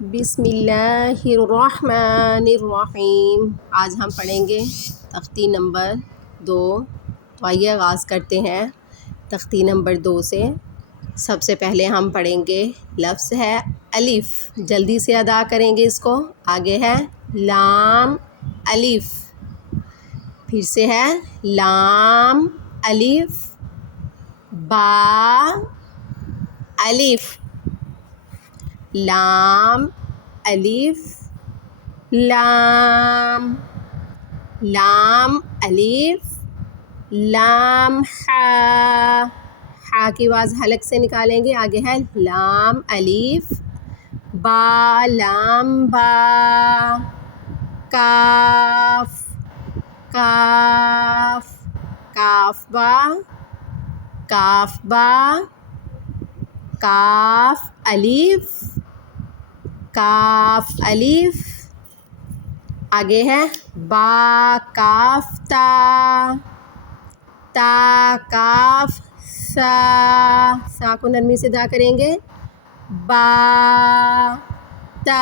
بسم اللہ الرحمن الرحیم۔ آج ہم پڑھیں گے تختی نمبر 2۔ تو آئیے آغاز کرتے ہیں تختی نمبر 2 سے۔ سب سے پہلے ہم پڑھیں گے لفظ ہے الف، جلدی سے ادا کریں گے اس کو۔ آگے ہے لام الف، پھر سے ہے لام الف، با الف، لام الف، لام، لام الف، لام ہا، ہا کی آواز حلق سے نکالیں گے۔ آگے ہے لام الف، با، لام با، کاف، کاف، کاف با، کاف با، کاف الف، کاف الف۔ آگے ہے با کاف تا، تا کاف سا، سا کو نرمی سے ادا کریں گے۔ با تا،